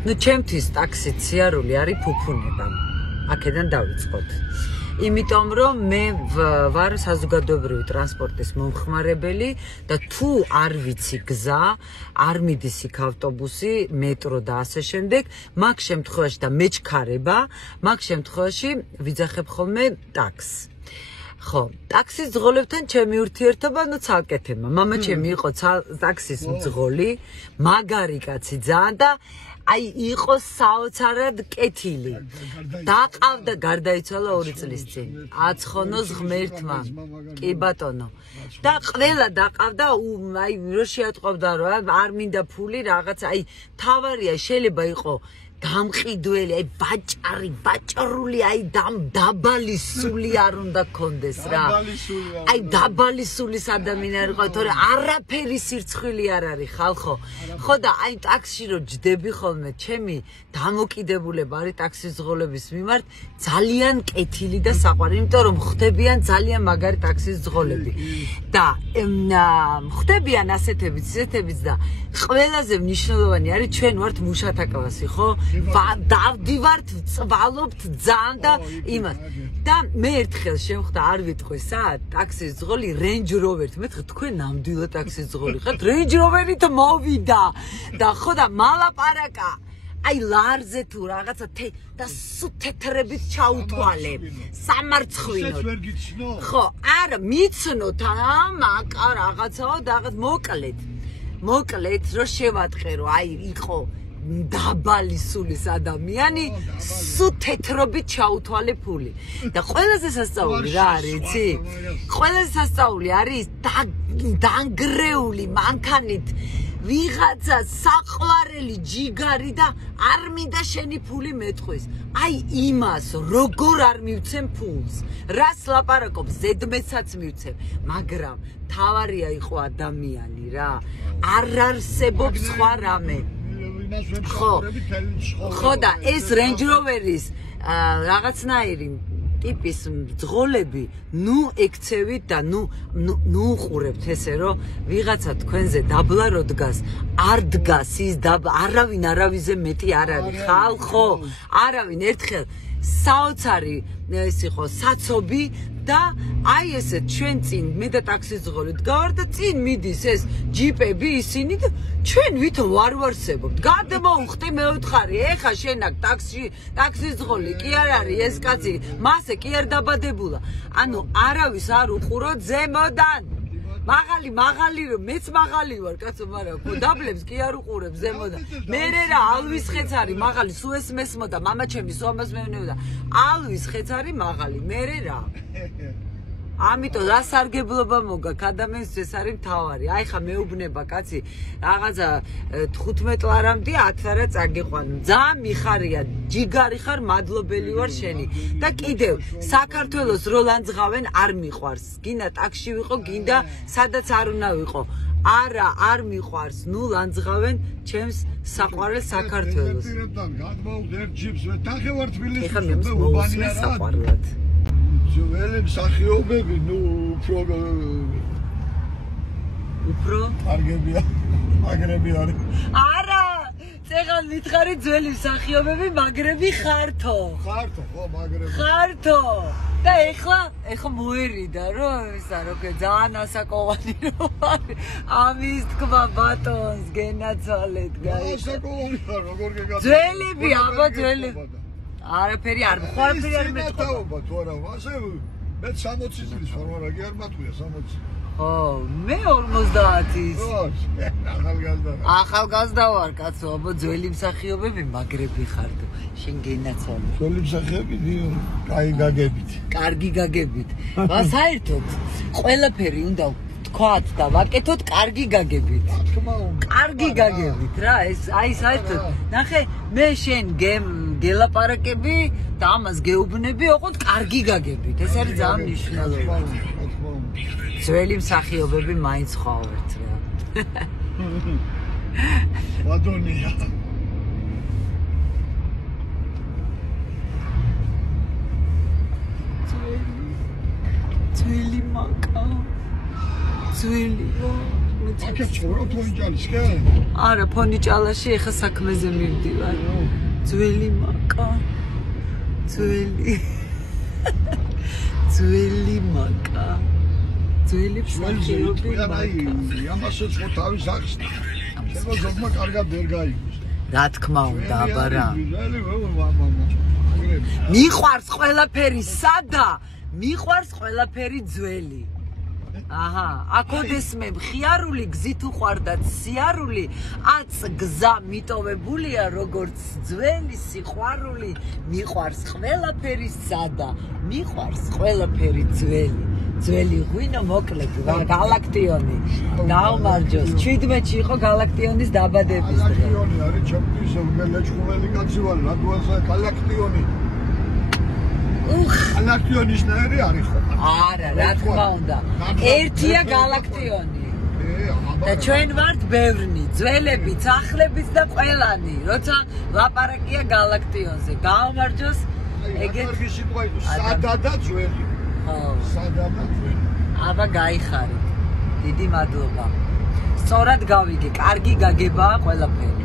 ნუ ჩემთვის ტაქსი სიარული არის ფუფუნება. აქედან დავიწყოთ. იმიტომ რომ მე ვარ საზოგადოებრივი ტრანსპორტის მომხმარებელი და თუ არ ვიცი გზა, არ მიდის იქ ავტობუსი, მეტრო და ასე შემდეგ, მაგ შემთხვევაში და მეჩქარება, მაგ შემთხვევაში ვიძახებ ხოლმე ტაქსს. ხო, ტაქსის მძღოლებთან ჩემი ურთიერთობა ნუ ცალკე თემა. მამა ჩემი იყო ტაქსის მძღოლი, მაგარი კაცი ძალიან და აი იყო საოცარად კეთილი. დაყავდა გარდაიცვალა 2 წლის წინ. აცხონოს ღმერთმა. კი ბატონო. და ყველა დაყავდა, აი რო შეატყობდა რომ არ მინდა ფული რაღაც, აი თავარია შეიძლება იყო გამყიდველი, აი ბაჭრული, აი დაბალი სული არ უნდა კონდეს რა. აი დაბალი სულის ადამიანი ყავ, თორე არაფერი სირცხვილი არ არის ხალხო. ხო და აი ტაქსში რო ჯდები ხოლმე, ჩემი დამოკიდებულება არის ტაქსის მძღოლების მიმართ ძალიან კეთილი და საყვარელი, იმიტომ რომ ხვდებიან ძალიან მაგარი ტაქსის მძღოლები. და ხვდებიან ასეთებიც, ისეთებიც და ყველაზე მნიშვნელოვანი არის ჩვენ ვართ მუშათა კლასი, ხო? დავდივართ, წვალობთ ძალიან და იმას. და მე ერთხელ შემხვდა, არ ვიტყვი საათ, ტაქსის მძღოლი Range Rover-ით. მე თქვი თქვენ ნამდვილად ტაქსის მძღოლი ხართ? Range Rover-ით მოვიდა და ხო და მალაპარაკა. აი ლარზე თუ რაღაცა და სუთეთრებით ჩაუთვალე. სამარცხვინო. ხო, არა, მიცნოთ მაკა რაღაცაო და რაღაც მოკლედ რო შევატყერო, აი იყო დაბალი სულის ადამიანი სუთეთრობით ჩაუთვალე ფული. და ყველაზე სასწაული რა არის, იცი? ყველაზე სასწაული არის დანგრეული მანქანით ვიღაცა საყვარელი ჯიგარი და არ მინდა შენი ფული მეტყვის. აი იმას როგორ არ მივცემ ფულს. რას ლაპარაკობს, ზედმეტსაც მივცემ, მაგრამ თავარია იყო ადამიანი რა. არ არსებობს სხვა რამე. ხო და ეს Range Rover-ის რაღაცნაირი ტიპის მძღოლები, ნუ ექცევით და ნუ უყურებთ ესე რომ ვიღაცა თქვენზე დაბლა რო დგას, არ დგას ის არავინ არავიზე მეტი არ არის ხალხო, არავინ ერთხელ საოცარი ეს იყო საცობი და აი ესე ჩვენ წინ მე და ტაქსის მძღოლი დგავარ და წინ მიდის ეს ჯიპები ისინი და ჩვენ ვითომ ვარ ვარსებობთ. გადმოუხტი მეუთხარი, ეხა შენ აქ ტაქსის მძღოლი კი არ არის ეს კაცი, მასე კი არ დაბადებულა. ანუ არავის არ უყუროთ ზემოდან. მაღალი რომ მეც მაღალი ვარ კაცო, მაგრამ დაბლებს კი არ უყურებ ზემოდან. მერე რა ალვის ხეც არის მაღალი, სულ ეს მესმოდა, მამა ჩემი სულ ამას მეუნებდა. ალვის ხეც არის მაღალი, მერე რა. ამიტომ დასარგებლობა მოგაქვს ადამიანს, ეს არის მთავარი. აი ხა მეუბნება კაცი რაღაცა 15 ლარამდე 10 ლარა წაგიყვან. ძალიან მიხარია, ჯიგარი ხარ, მადლობელი ვარ შენი. და კიდევ საქართველოს რო ლანძღავენ არ მიყვარს. გინდა ტაქსში ვიყო, გინდა სადაც არ უნდა ვიყო. არა, არ მიყვარს. ნუ ლანძღავენ ჩემს საყვარელ საქართველოს. ეხლა მე მოუსმენ საყვარლად. ძველი მსახიობები, ნუ უფრო მაგრები არის. არა, წეგან მითხარი ძველი მსახიობები, მაგრები ხართო. ხართო, ხო, მაგრები. ხართო. და ეხლა მოერიდა რომ ისა როგორ ძალიან ასაკოვანი რომ არის. ამის თქვა ბატონს გენაცვალეთ, გაი. ასაკოვანი ხარ, როგორ გეგაცვალე. ძველები, აბა ძველები. არაფერი არ ხوارაფერი არ მეტყობა თუ არა ასე მე 60 წლის ვარ, მაგრამ კი არ მათქვია 60. ხო, მე 50-ის. ახალგაზრდა ვარ კაცო, აბა ძველი მსახიობები მაგრები ხარ თუ შენ გენაცვალე. ძველი მსახიობები კაი გაგებით. კარგი გაგებით. საერთოდ ყველაფერი უნდა თქვათ და ვაკეთოთ კარგი გაგებით. კარგი გაგებით რა, ეს აი საერთოდ ნახე მე შენ გელაპარაკები და ამას გეუბნები, ოღონდ კარგი გაგებით. ეს არის ძალიან მნიშვნელოვანი. ძველი მსახიობები მაინც ხვავერთ რა. ბატონია. ძველი მაკა. ძველი მომეწონა. აქ ცხოვრობ ფონიჭალისკენ? არა, ფონიჭალაში ეხა საქმეზე მივდივარ. ძველი მაკა. ძველი. ძველი მაკა. ძველი მსახიობი მაკა. ამასაც ხო თავის ახსნა. შეიძლება ზოგმა კარგად ვერ გაიგოს. რა თქმა უნდა, აბა რა. მიყვარს ყველაფერი სადა, მიყვარს ყველაფერი ძველი. აჰა, აკოდესმე მხიარული გზით უყვარდათ სიარული, აც გზა მიტოვებულია როგორც ძველი სიყვარული, მიყვარს ყველაფერი სადა, მიყვარს ყველაფერი ძველი. ძველი ღვინო მოკლედ გალაქტიონი გაუმარჯოს 17-ში იყო გალაქტიონის დაბადების დღე. გალაქტიონი არის ჩემთვის მელეჭხული კაცი ვარ, რადგანსა გალაქტიონი. გალაქტიონის ნაირი არის ხო? არა, რა თქმა უნდა. ერთია გალაქტიონი. და ჩვენ ვართ ბევრნი, ძველებიც, ახლებიც და ყველანი, როცა ლაპარაკია გალაქტიონზე. გაუმარჯოს ეგეთი სიტყვა იყო, სადა და ძველი. სადა და ძველი. აბა გაიხარით. დიდი მადლობა. სწორად გავიგე, კარგი გაგებაა ყველაფერი.